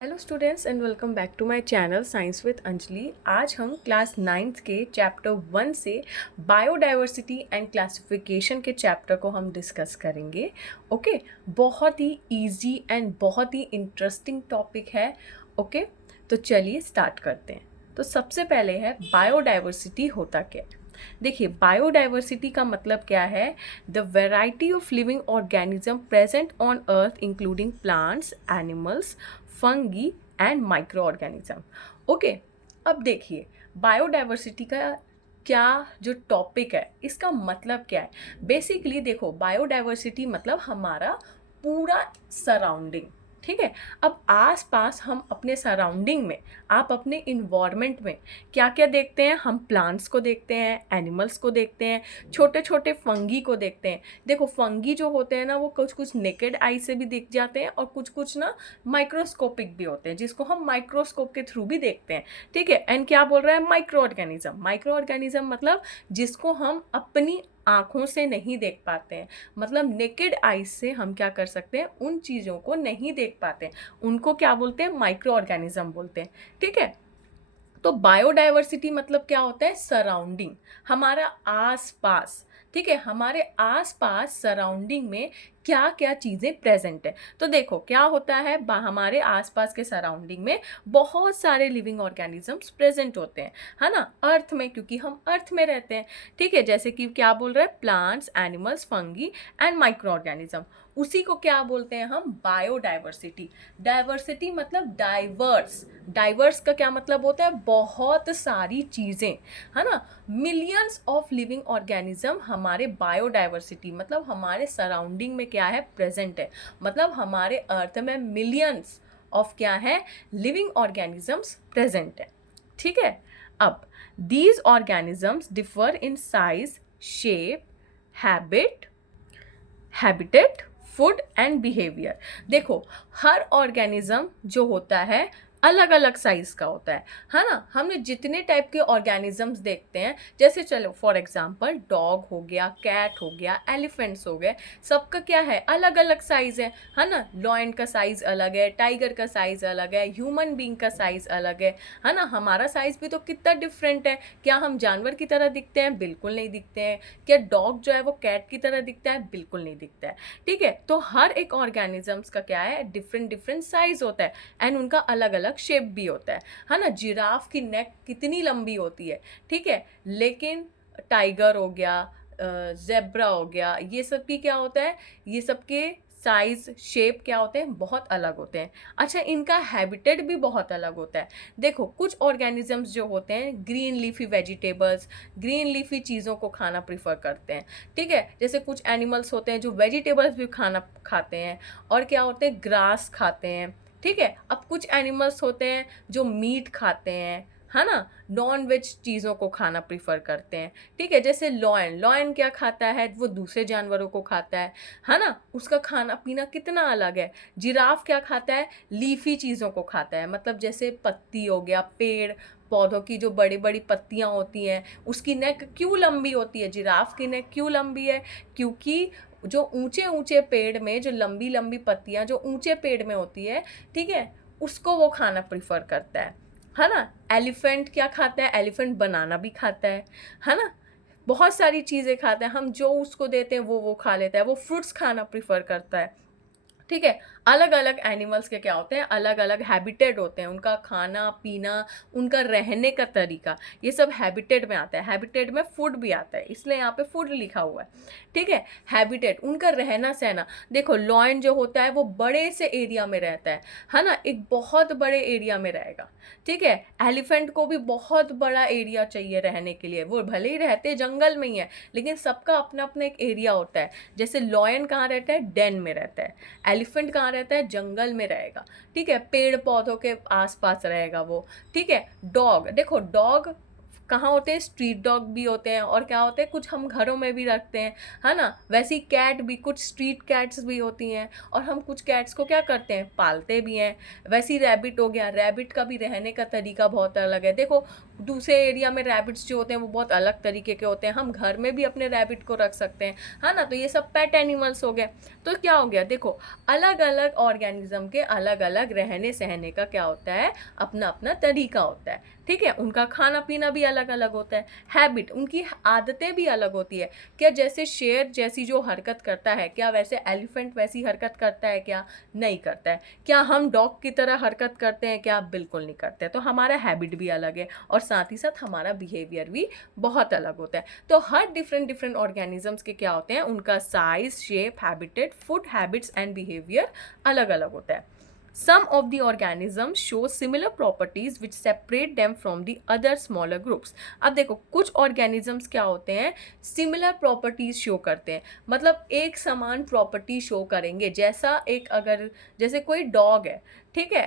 Hello students and welcome back to my channel science with Anjali. आज हम class 9th के chapter 1 से biodiversity and classification के chapter को हम डिस्कस करेंगे। ओके, बहुत ही इजी एंड बहुत ही इंटरेस्टिंग टॉपिक है। ओके, तो चलिए स्टार्ट करते हैं। तो सबसे पहले है बायोडाइवर्सिटी होता क्या है। देखिए, बायोडाइवर्सिटी का मतलब क्या है? The variety of living organism present on earth including plants, animals, fungi and micro organism. Okay, अब देखिए बायोडाइवर्सिटी का क्या जो टॉपिक है, इसका मतलब क्या है। बेसिकली देखो, बायोडाइवर्सिटी मतलब हमारा पूरा सराउंडिंग। ठीक है, अब आसपास हम अपने सराउंडिंग में, आप अपने इन्वायरमेंट में क्या क्या देखते हैं? हम प्लांट्स को देखते हैं, एनिमल्स को देखते हैं, छोटे छोटे फंगी को देखते हैं। देखो, फंगी जो होते हैं ना, वो कुछ कुछ नेकेड आई से भी दिख जाते हैं और कुछ कुछ ना माइक्रोस्कोपिक भी होते हैं, जिसको हम माइक्रोस्कोप के थ्रू भी देखते हैं। ठीक है, एंड क्या बोल रहा है? Micro organism. माइक्रो ऑर्गेनिज्म मतलब जिसको हम अपनी आंखों से नहीं देख पाते हैं, मतलब नेकेड आइज से हम क्या कर सकते हैं? उन चीज़ों को नहीं देख पाते हैं, उनको क्या बोलते हैं? माइक्रो ऑर्गेनिज्म बोलते हैं। ठीक है, तो बायोडाइवर्सिटी मतलब क्या होता है? सराउंडिंग, हमारा आसपास। ठीक है, हमारे आसपास सराउंडिंग में क्या क्या चीज़ें प्रेजेंट है। तो देखो क्या होता है, हमारे आसपास के सराउंडिंग में बहुत सारे लिविंग ऑर्गेनिजम्स प्रेजेंट होते हैं, है ना, अर्थ में, क्योंकि हम अर्थ में रहते हैं। ठीक है, जैसे कि क्या बोल रहे हैं? Plants, animals, fungi and micro organism. उसी को क्या बोलते हैं हम? बायोडाइवर्सिटी। डाइवर्सिटी मतलब डाइवर्स। डाइवर्स का क्या मतलब होता है? बहुत सारी चीज़ें, है ना। मिलियंस ऑफ लिविंग ऑर्गेनिज्म हमारे बायोडाइवर्सिटी मतलब हमारे सराउंडिंग में क्या है? प्रेजेंट है। मतलब हमारे अर्थ में मिलियंस ऑफ क्या है? लिविंग ऑर्गेनिजम्स प्रेजेंट है। ठीक है, अब these organisms differ in size, shape, habit, habitat, food and behaviour. देखो, हर ऑर्गेनिज्म जो होता है अलग अलग साइज का होता है ना। हमने जितने टाइप के ऑर्गेनिजम्स देखते हैं, जैसे चलो फॉर एग्जांपल डॉग हो गया, कैट हो गया, एलिफेंट्स हो गए, सबका क्या है? अलग अलग साइज है ना। लॉयन का साइज अलग है, टाइगर का साइज अलग है, ह्यूमन बीइंग का साइज अलग है ना। हमारा साइज भी तो कितना डिफरेंट है। क्या हम जानवर की तरह दिखते हैं? बिल्कुल नहीं दिखते हैं। क्या डॉग जो है वो कैट की तरह दिखता है? बिल्कुल नहीं दिखता है। ठीक है, तो हर एक ऑर्गेनिजम्स का क्या है? डिफरेंट डिफरेंट साइज होता है एंड उनका अलग अलग शेप भी होता है ना। जिराफ की नेक कितनी लंबी होती है, ठीक है, लेकिन टाइगर हो गया, जेब्रा हो गया, ये सब की क्या होता है? ये सब के साइज, शेप क्या होते हैं? बहुत अलग होते हैं। अच्छा, इनका हैबिटेट भी बहुत अलग होता है। देखो, कुछ ऑर्गेनिजम्स जो होते हैं green leafy vegetables, green leafy चीज़ों को खाना प्रीफर करते हैं। ठीक है, जैसे कुछ एनिमल्स होते हैं जो वेजिटेबल्स भी खाना खाते हैं और क्या होते हैं? ग्रास खाते हैं। ठीक है, अब कुछ एनिमल्स होते हैं जो मीट खाते हैं, है ना, नॉन वेज चीज़ों को खाना प्रीफर करते हैं। ठीक है, जैसे लॉयन, लॉयन क्या खाता है? वो दूसरे जानवरों को खाता है ना। उसका खाना पीना कितना अलग है। जिराफ क्या खाता है? लीफी चीज़ों को खाता है, मतलब जैसे पत्ती हो गया, पेड़ पौधों की जो बड़ी बड़ी पत्तियां होती हैं, उसकी नेक क्यों लंबी होती है? जिराफ की नेक क्यों लंबी है? क्योंकि जो ऊंचे ऊंचे पेड़ में जो लंबी लंबी पत्तियां जो ऊंचे पेड़ में होती है, ठीक है, उसको वो खाना प्रिफर करता है ना। एलिफेंट क्या खाता है? एलिफेंट बनाना भी खाता है ना। बहुत सारी चीज़ें खाता है, हम जो उसको देते हैं वो खा लेता है। वो फ्रूट्स खाना प्रिफर करता है। ठीक है, अलग अलग एनिमल्स के क्या होते हैं? अलग अलग हैबिटेट होते हैं, उनका खाना पीना, उनका रहने का तरीका, ये सब हैबिटेट में आता है। हैबिटेट में फूड भी आता है, इसलिए यहाँ पे फूड लिखा हुआ है। ठीक है, हैबिटेट उनका रहना सहना। देखो, लॉयन जो होता है वो बड़े से एरिया में रहता है ना, एक बहुत बड़े एरिया में रहेगा। ठीक है, एलिफेंट को भी बहुत बड़ा एरिया चाहिए रहने के लिए, वो भले ही रहते जंगल में ही है, लेकिन सबका अपना अपना एक एरिया होता है। जैसे लॉयन कहाँ रहता है? डेन में रहता है। एलिफेंट कहाँ रहता है? जंगल में रहेगा। ठीक है, पेड़ पौधों के आसपास रहेगा वो। ठीक है, डॉग, देखो डॉग कहाँ होते हैं, स्ट्रीट डॉग भी होते हैं, और क्या होते हैं, कुछ हम घरों में भी रखते हैं, है ना। वैसे ही कैट भी, कुछ स्ट्रीट कैट्स भी होती हैं, और हम कुछ कैट्स को क्या करते हैं, पालते भी हैं। वैसे ही रैबिट हो गया, रैबिट का भी रहने का तरीका बहुत अलग है। देखो दूसरे एरिया में रैबिट्स जो होते हैं वो बहुत अलग तरीके के होते हैं, हम घर में भी अपने रैबिट को रख सकते हैं, है ना। तो ये सब पेट एनिमल्स हो गए। तो क्या हो गया, देखो अलग अलग ऑर्गेनिज्म के अलग अलग रहने सहने का क्या होता है, अपना अपना तरीका होता है, ठीक है। उनका खाना पीना भी अलग अलग होता है, हैबिट, उनकी आदतें भी अलग होती है। क्या जैसे शेर जैसी जो हरकत करता है, क्या वैसे एलिफेंट वैसी हरकत करता है, क्या नहीं करता है। क्या हम डॉग की तरह हरकत करते हैं, क्या बिल्कुल नहीं करते। तो हमारा हैबिट भी अलग है, और साथ ही साथ हमारा बिहेवियर भी बहुत अलग होता है। तो हर डिफरेंट डिफरेंट ऑर्गेनिजम्स के क्या होते हैं, उनका size, shape, habitat, food habits and behaviour अलग अलग होता है। Some of the organisms show similar properties which separate them from the other smaller groups. अब देखो कुछ organisms क्या होते हैं, similar properties show करते हैं, मतलब एक समान प्रॉपर्टी शो करेंगे। जैसा एक, अगर जैसे कोई डॉग है, ठीक है,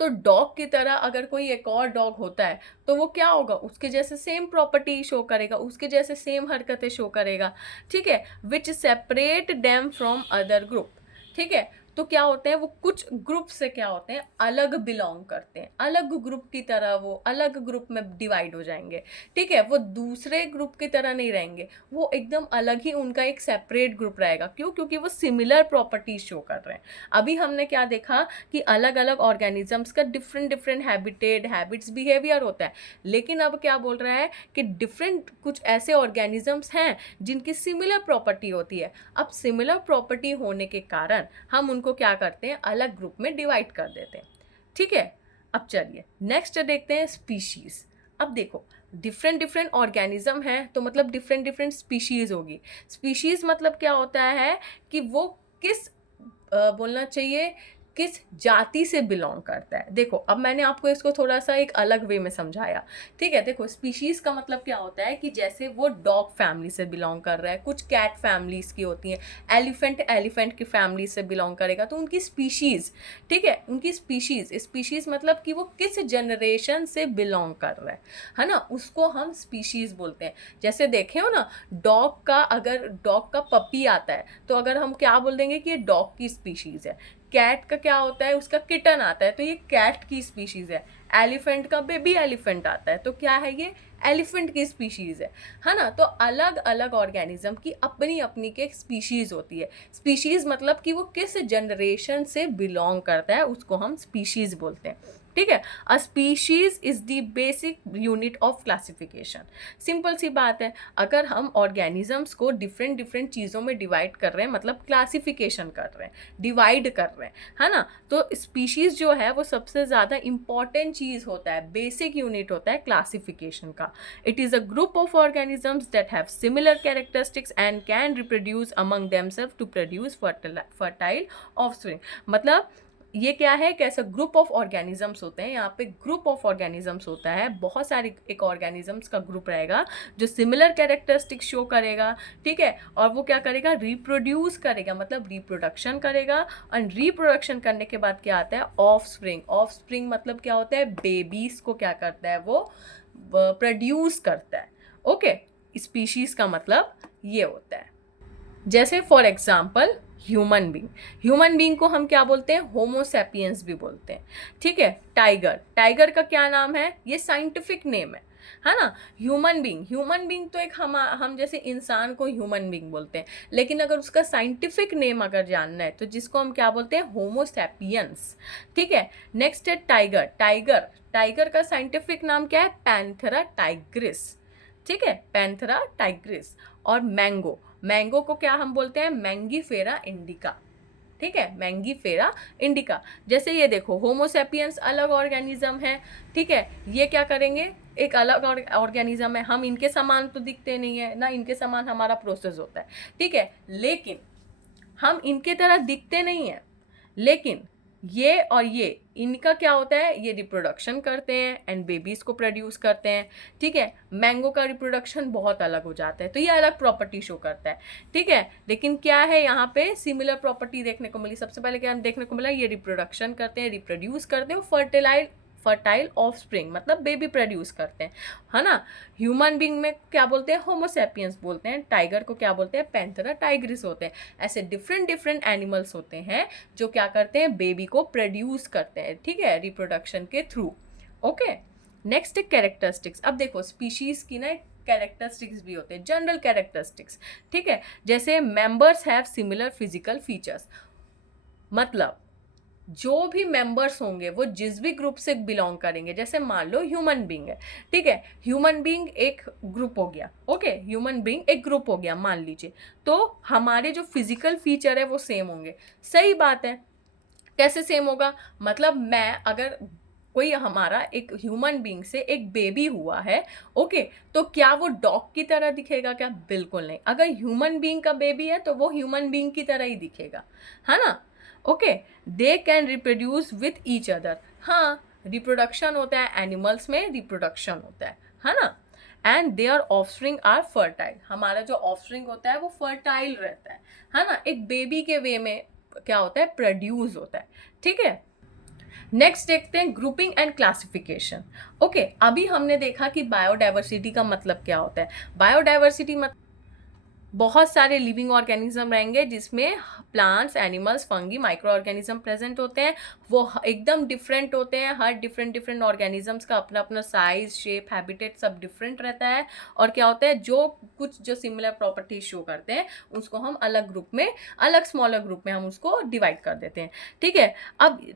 तो डॉग की तरह अगर कोई एक और डॉग होता है तो वो क्या होगा, उसके जैसे सेम प्रॉपर्टी शो करेगा, उसके जैसे सेम हरकतें शो करेगा, ठीक है। विच separate them from other group, ठीक है। तो क्या होते हैं, वो कुछ ग्रुप से क्या होते हैं, अलग बिलोंग करते हैं, अलग ग्रुप की तरह वो अलग ग्रुप में डिवाइड हो जाएंगे, ठीक है। वो दूसरे ग्रुप की तरह नहीं रहेंगे, वो एकदम अलग ही, उनका एक सेपरेट ग्रुप रहेगा। क्यों, क्योंकि वो सिमिलर प्रॉपर्टीज शो कर रहे हैं। अभी हमने क्या देखा कि अलग अलग ऑर्गेनिजम्स का different different habitat, habits, behaviour होता है। लेकिन अब क्या बोल रहा है कि डिफरेंट कुछ ऐसे ऑर्गेनिजम्स हैं जिनकी सिमिलर प्रॉपर्टी होती है। अब सिमिलर प्रॉपर्टी होने के कारण हम उनको क्या करते हैं, अलग ग्रुप में डिवाइड कर देते हैं, ठीक है। अब चलिए नेक्स्ट देखते हैं, स्पीशीज। अब देखो डिफरेंट डिफरेंट ऑर्गेनिज्म है, तो मतलब डिफरेंट डिफरेंट स्पीशीज होगी। स्पीशीज मतलब क्या होता है कि वो किस बोलना चाहिए, किस जाति से बिलोंग करता है। देखो अब मैंने आपको इसको थोड़ा सा एक अलग वे में समझाया, ठीक है। देखो स्पीशीज़ का मतलब क्या होता है कि जैसे वो डॉग फैमिली से बिलोंग कर रहा है, कुछ कैट फैमिलीज़ की होती हैं, एलिफेंट की फैमिली से बिलोंग करेगा तो उनकी स्पीशीज़, ठीक है, उनकी स्पीशीज़ मतलब कि वो किस जनरेशन से बिलोंग कर रहा है ना, उसको हम स्पीशीज़ बोलते हैं। जैसे देखे हो ना, डॉग का, अगर डॉग का पपी आता है तो अगर हम क्या बोल देंगे कि ये डॉग की स्पीशीज़ है। कैट का क्या होता है, उसका किटन आता है तो ये कैट की स्पीशीज़ है। एलिफेंट का बेबी एलिफेंट आता है तो क्या है, ये एलिफेंट की स्पीशीज़ है ना। तो अलग अलग ऑर्गेनिज्म की अपनी अपनी के स्पीशीज़ होती है। स्पीशीज़ मतलब कि वो किस जनरेशन से बिलोंग करता है, उसको हम स्पीशीज़ बोलते हैं, ठीक है। A species is the basic unit of classification. Simple सी बात है, अगर हम ऑर्गेनिजम्स को डिफरेंट डिफरेंट चीज़ों में डिवाइड कर रहे हैं, मतलब क्लासिफिकेशन कर रहे हैं, डिवाइड कर रहे हैं, है ना, तो स्पीशीज जो है वो सबसे ज़्यादा इंपॉर्टेंट चीज़ होता है, बेसिक यूनिट होता है क्लासिफिकेशन का। It is a group of organisms that have similar characteristics and can reproduce among themselves to produce fertile offspring. मतलब ये क्या है, कैसा ग्रुप ऑफ ऑर्गेनिजम्स होते हैं, यहाँ पे ग्रुप ऑफ ऑर्गेनिजम्स होता है, बहुत सारे एक ऑर्गेनिजम्स का ग्रुप रहेगा जो सिमिलर कैरेक्टरिस्टिक्स शो करेगा, ठीक है। और वो क्या करेगा, रिप्रोड्यूस करेगा, मतलब रिप्रोडक्शन करेगा। और रिप्रोडक्शन करने के बाद क्या आता है, ऑफस्प्रिंग। ऑफस्प्रिंग मतलब क्या होता है, बेबीज को क्या करता है, वो प्रोड्यूस करता है, ओके। स्पीशीज का मतलब ये होता है। जैसे फॉर एग्जाम्पल ह्यूमन बींग को हम क्या बोलते हैं, होमोसेपियंस भी बोलते हैं, ठीक है। टाइगर का क्या नाम है, ये साइंटिफिक नेम है ना। ह्यूमन बींग तो एक हम जैसे इंसान को ह्यूमन बींग बोलते हैं, लेकिन अगर उसका साइंटिफिक नेम अगर जानना है तो जिसको हम क्या बोलते हैं, होमोसेपियंस, ठीक है। नेक्स्ट है टाइगर का साइंटिफिक नाम क्या है, पैंथेरा टाइग्रिस, ठीक है, पैंथेरा टाइग्रिस। और मैंगो को क्या हम बोलते हैं, मैंगीफेरा इंडिका, ठीक है, मैंगीफेरा इंडिका। जैसे ये देखो होमोसेपियंस अलग ऑर्गेनिज्म है, ठीक है, ये क्या करेंगे, एक अलग ऑर्गेनिज्म है, हम इनके समान तो दिखते नहीं है ना, इनके समान हमारा प्रोसेस होता है, ठीक है, लेकिन हम इनके तरह दिखते नहीं हैं, लेकिन ये और ये इनका क्या होता है, ये रिप्रोडक्शन करते हैं एंड बेबीज को प्रोड्यूस करते हैं, ठीक है। मैंगो का रिप्रोडक्शन बहुत अलग हो जाता है तो ये अलग प्रॉपर्टी शो करता है, ठीक है। लेकिन क्या है, यहाँ पे सिमिलर प्रॉपर्टी देखने को मिली। सबसे पहले क्या देखने को मिला, ये रिप्रोडक्शन करते हैं, रिप्रोड्यूस करते हैं, फर्टाइल ऑफस्प्रिंग, मतलब बेबी प्रोड्यूस करते हैं, है ना। ह्यूमन बींग में क्या बोलते हैं, होमोसेपियंस बोलते हैं, टाइगर को क्या बोलते हैं, पैंथेरा टाइग्रिस होते हैं। ऐसे डिफरेंट डिफरेंट एनिमल्स होते हैं जो क्या करते हैं, बेबी को प्रोड्यूस करते हैं, ठीक है, रिप्रोडक्शन के थ्रू। ओके, नेक्स्ट है कैरेक्टरिस्टिक्स। अब देखो स्पीशीज की ना कैरेक्टरिस्टिक्स भी होते हैं, जनरल कैरेक्टरिस्टिक्स, ठीक है। जैसे members have similar physical features, मतलब जो भी मेंबर्स होंगे वो जिस भी ग्रुप से बिलोंग करेंगे, जैसे मान लो ह्यूमन बींग है, ठीक है, ह्यूमन बींग एक ग्रुप हो गया, ओके, ह्यूमन बींग एक ग्रुप हो गया मान लीजिए, तो हमारे जो फिजिकल फीचर है वो सेम होंगे। सही बात है, कैसे सेम होगा, मतलब मैं अगर कोई हमारा एक ह्यूमन बींग से एक बेबी हुआ है, ओके, तो क्या वो डॉग की तरह दिखेगा क्या, बिल्कुल नहीं। अगर ह्यूमन बींग का बेबी है तो वो ह्यूमन बींग की तरह ही दिखेगा, है ना। Okay, they can reproduce with each other, हाँ, रिप्रोडक्शन होता है एनिमल्स में, रिप्रोडक्शन होता है ना। And their offspring are fertile, हमारा जो ऑफस्प्रिंग होता है वो फर्टाइल रहता है ना। एक बेबी के वे में क्या होता है, प्रोड्यूस होता है, ठीक है। नेक्स्ट देखते हैं ग्रुपिंग एंड क्लासिफिकेशन। ओके, अभी हमने देखा कि बायोडाइवर्सिटी का मतलब क्या होता है। बायोडाइवर्सिटी मतलब बहुत सारे लिविंग ऑर्गेनिज्म रहेंगे जिसमें plants, animals, fungi, micro organism present होते हैं। वो एकदम डिफरेंट होते हैं, हर डिफरेंट डिफरेंट ऑर्गेनिजम्स का अपना अपना साइज, शेप, हैबिटेट सब डिफरेंट रहता है। और क्या होता है, जो कुछ जो सिमिलर प्रॉपर्टीज शो करते हैं उसको हम अलग ग्रुप में, अलग स्मॉलर ग्रुप में हम उसको डिवाइड कर देते हैं, ठीक है। अब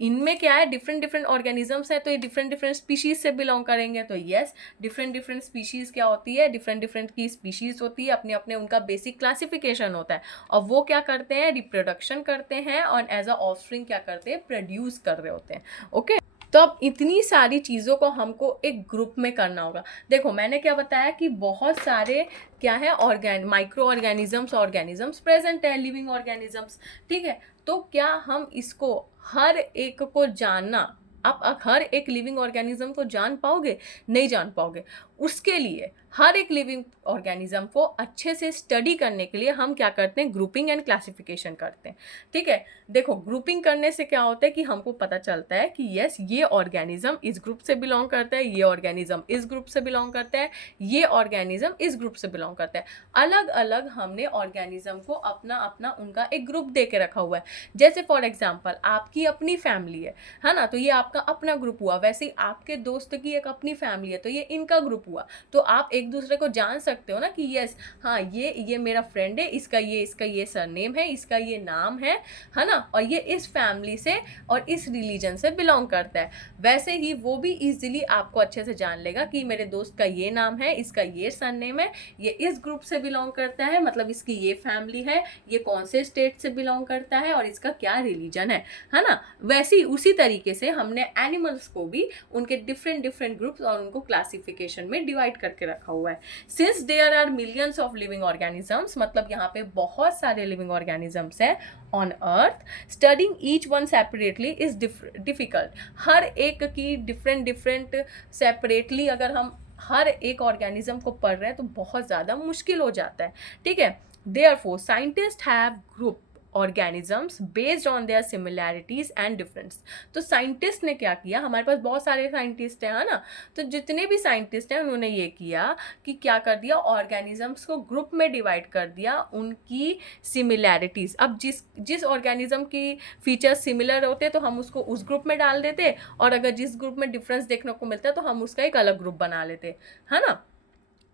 इनमें क्या है, डिफरेंट डिफरेंट ऑर्गेनिजम्स है, तो ये डिफरेंट डिफरेंट स्पीशीज से बिलोंग करेंगे, तो यस, डिफरेंट डिफरेंट स्पीशीज क्या होती है, डिफरेंट डिफरेंट की स्पीशीज होती है, अपने अपने उनका बेसिक क्लासिफिकेशन होता है, और वो क्या करते हैं, रिप्रोडक्शन करते हैं, और एज अ ऑफस्प्रिंग क्या करते हैं, प्रोड्यूस कर रहे होते हैं। ओके, तो अब इतनी सारी चीज़ों को हमको एक ग्रुप में करना होगा। देखो मैंने क्या बताया कि बहुत सारे क्या है, माइक्रो ऑर्गेनिजम्स प्रेजेंट है, लिविंग ऑर्गेनिजम्स, ठीक है। तो क्या हम इसको हर एक को जानना, आप हर एक लिविंग ऑर्गेनिज्म को जान पाओगे, नहीं जान पाओगे। उसके लिए हर एक लिविंग ऑर्गेनिज्म को अच्छे से स्टडी करने के लिए हम क्या करते हैं, ग्रुपिंग एंड क्लासिफिकेशन करते हैं, ठीक है। देखो ग्रुपिंग करने से क्या होता है कि हमको पता चलता है कि यस, ये ऑर्गेनिज्म इस ग्रुप से बिलोंग करता है, ये ऑर्गेनिज्म इस ग्रुप से बिलोंग करता है, ये ऑर्गेनिज्म इस ग्रुप से बिलोंग करता है। अलग अलग हमने ऑर्गेनिज्म को अपना अपना उनका एक ग्रुप दे के रखा हुआ है। जैसे फॉर एग्जाम्पल आपकी अपनी फैमिली है ना, तो ये आपका अपना ग्रुप हुआ। वैसे ही आपके दोस्त की एक अपनी फैमिली है, तो ये इनका ग्रुप हुआ। तो आप एक दूसरे को जान सकते हो ना कि यस, हाँ, ये मेरा फ्रेंड है, इसका ये सरनेम है, इसका ये नाम है ना, और ये इस फैमिली से और इस रिलीजन से बिलोंग करता है। वैसे ही वो भी इजीली आपको अच्छे से जान लेगा कि मेरे दोस्त का ये नाम है, इसका ये सरनेम है, ये इस ग्रुप से बिलोंग करता है, मतलब इसकी ये फैमिली है, ये कौन से स्टेट से बिलोंग करता है, और इसका क्या रिलीजन है ना। वैसे ही उसी तरीके से हमने एनिमल्स को भी उनके डिफरेंट डिफरेंट ग्रुप्स और उनको क्लासिफिकेशन में डिवाइड करके रखा हुआ है। Since there are millions of living organisms, मतलब यहाँ पे बहुत सारे लिविंग ऑर्गेनिजम्स हैं on earth, studying each one separately is difficult. हर एक की डिफरेंट डिफरेंट सेपरेटली अगर हम हर एक ऑर्गेनिज्म को पढ़ रहे हैं तो बहुत ज़्यादा मुश्किल हो जाता है, ठीक है। Therefore, scientists have grouped organisms based on their similarities and difference। तो साइंटिस्ट ने क्या किया, हमारे पास बहुत सारे साइंटिस्ट हैं, है ना, तो जितने भी साइंटिस्ट हैं उन्होंने ये किया कि क्या कर दिया, ऑर्गेनिजम्स को ग्रुप में डिवाइड कर दिया उनकी सिमिलैरिटीज़। अब जिस ऑर्गेनिज्म की फीचर्स सिमिलर होते तो हम उसको उस ग्रुप में डाल देते, और अगर जिस ग्रुप में डिफरेंस देखने को मिलता है तो हम उसका एक अलग ग्रुप बना लेते, है ना।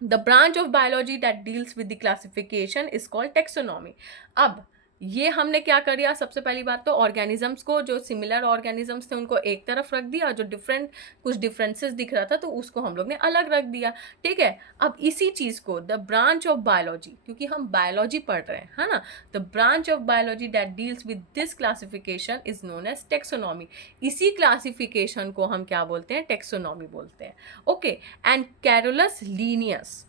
The branch of biology that deals with the classification is called taxonomy। अब ये हमने क्या कर दिया, सबसे पहली बात तो ऑर्गेनिजम्स को, जो सिमिलर ऑर्गेनिजम्स थे उनको एक तरफ रख दिया, जो डिफरेंट कुछ डिफरेंसेस दिख रहा था तो उसको हम लोग ने अलग रख दिया, ठीक है। अब इसी चीज़ को द ब्रांच ऑफ बायोलॉजी, क्योंकि हम बायोलॉजी पढ़ रहे हैं, है ना, the branch of biology that deals with this classification is known as taxonomy. इसी क्लासिफिकेशन को हम क्या बोलते हैं, टेक्सोनॉमी बोलते हैं, okay. And Carolus Linnaeus,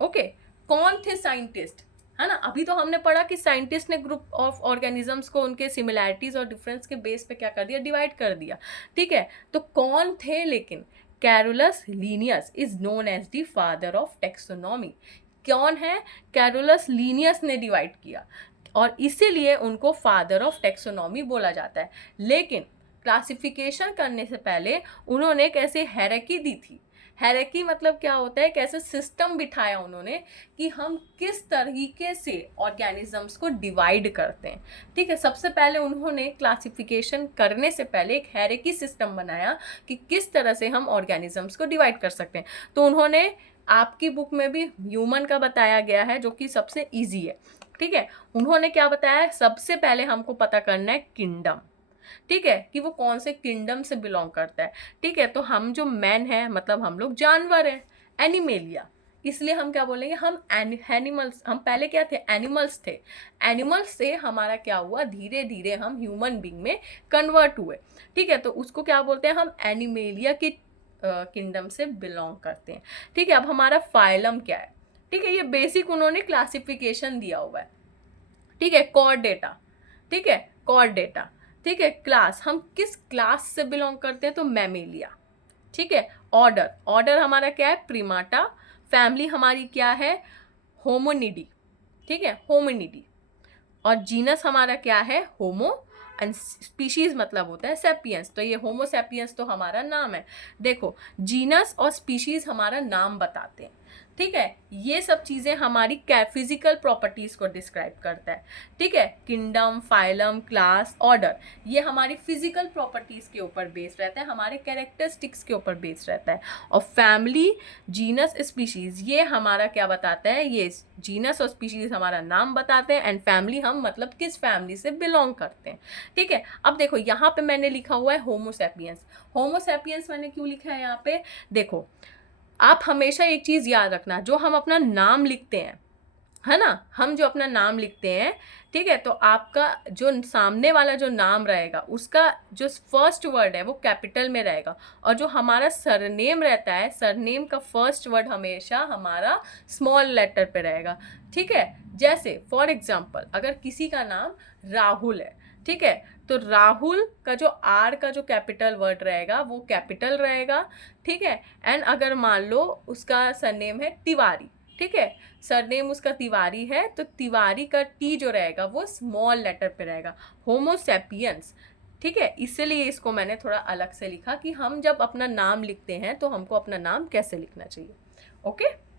okay, कौन थे साइंटिस्ट, है ना। अभी तो हमने पढ़ा कि साइंटिस्ट ने ग्रुप ऑफ ऑर्गेनिजम्स को उनके सिमिलैरिटीज और डिफरेंस के बेस पे क्या कर दिया, डिवाइड कर दिया, ठीक है। तो कौन थे, लेकिन Carolus Linnaeus is known as the father of taxonomy. कौन है, कैरोलस लीनियस ने डिवाइड किया और इसीलिए उनको फादर ऑफ टेक्सोनॉमी बोला जाता है। लेकिन क्लासिफिकेशन करने से पहले उन्होंने एक ऐसे हायरार्की दी थी। हायरार्की मतलब क्या होता है, कैसे सिस्टम बिठाया उन्होंने कि हम किस तरीके से ऑर्गेनिजम्स को डिवाइड करते हैं। ठीक है, सबसे पहले उन्होंने क्लासिफिकेशन करने से पहले एक हायरार्की सिस्टम बनाया कि किस तरह से हम ऑर्गेनिजम्स को डिवाइड कर सकते हैं। तो उन्होंने, आपकी बुक में भी ह्यूमन का बताया गया है जो कि सबसे ईजी है। ठीक है, उन्होंने क्या बताया, सबसे पहले हमको पता करना है किंगडम। ठीक है, कि वो कौन से किंगडम से बिलोंग करता है। ठीक है, तो हम जो मैन है मतलब हम लोग जानवर हैं, एनिमेलिया, इसलिए हम क्या बोलेंगे, हम एनिमल्स, हम पहले क्या थे, एनिमल्स थे। एनिमल्स से हमारा क्या हुआ, धीरे धीरे हम ह्यूमन बींग में कन्वर्ट हुए। ठीक है, तो उसको क्या बोलते हैं, हम एनिमेलिया की किंगडम से बिलोंग करते हैं। ठीक है, अब हमारा फाइलम क्या है। ठीक है, ये बेसिक उन्होंने क्लासिफिकेशन दिया हुआ है। ठीक है, कॉर्डेटा, ठीक है, कॉर्डेटा। ठीक है, क्लास, हम किस क्लास से बिलोंग करते हैं, तो मैमेलिया। ठीक है, ऑर्डर, ऑर्डर हमारा क्या है, प्रीमाटा। फैमिली हमारी क्या है, होमोनिडी। ठीक है, होमोनिडी। और जीनस हमारा क्या है, होमो, एंड स्पीशीज मतलब होता है सेपियंस। तो ये होमो सेपियंस तो हमारा नाम है। देखो, जीनस और स्पीशीज हमारा नाम बताते हैं। ठीक है, ये सब चीज़ें हमारी फिजिकल प्रॉपर्टीज को डिस्क्राइब करता है। ठीक है, किंगडम, फाइलम, क्लास, ऑर्डर, ये हमारी फिजिकल प्रॉपर्टीज के ऊपर बेस्ड रहता है, हमारे कैरेक्टरिस्टिक्स के ऊपर बेस्ड रहता है। और फैमिली, जीनस, स्पीशीज, ये हमारा क्या बताता है, ये जीनस और स्पीशीज हमारा नाम बताते हैं, एंड फैमिली हम मतलब किस फैमिली से बिलोंग करते हैं। ठीक है, अब देखो यहाँ पे मैंने लिखा हुआ है होमोसेपियंस। होमोसेपियंस मैंने क्यों लिखा है यहाँ पे, देखो आप हमेशा एक चीज़ याद रखना, जो हम अपना नाम लिखते हैं, है ना, हम जो अपना नाम लिखते हैं, ठीक है, तो आपका जो सामने वाला जो नाम रहेगा उसका जो फर्स्ट वर्ड है वो कैपिटल में रहेगा, और जो हमारा सरनेम रहता है, सरनेम का फर्स्ट वर्ड हमेशा हमारा स्मॉल लेटर पे रहेगा। ठीक है, जैसे फॉर एग्जांपल अगर किसी का नाम राहुल है, ठीक है, तो राहुल का जो आर का जो कैपिटल वर्ड रहेगा वो कैपिटल रहेगा। ठीक है, एंड अगर मान लो उसका सरनेम है तिवारी, ठीक है, सरनेम उसका तिवारी है, तो तिवारी का टी जो रहेगा वो स्मॉल लेटर पे रहेगा, होमोसेपियंस। ठीक है, इसलिए इसको मैंने थोड़ा अलग से लिखा कि हम जब अपना नाम लिखते हैं तो हमको अपना नाम कैसे लिखना चाहिए। ओके।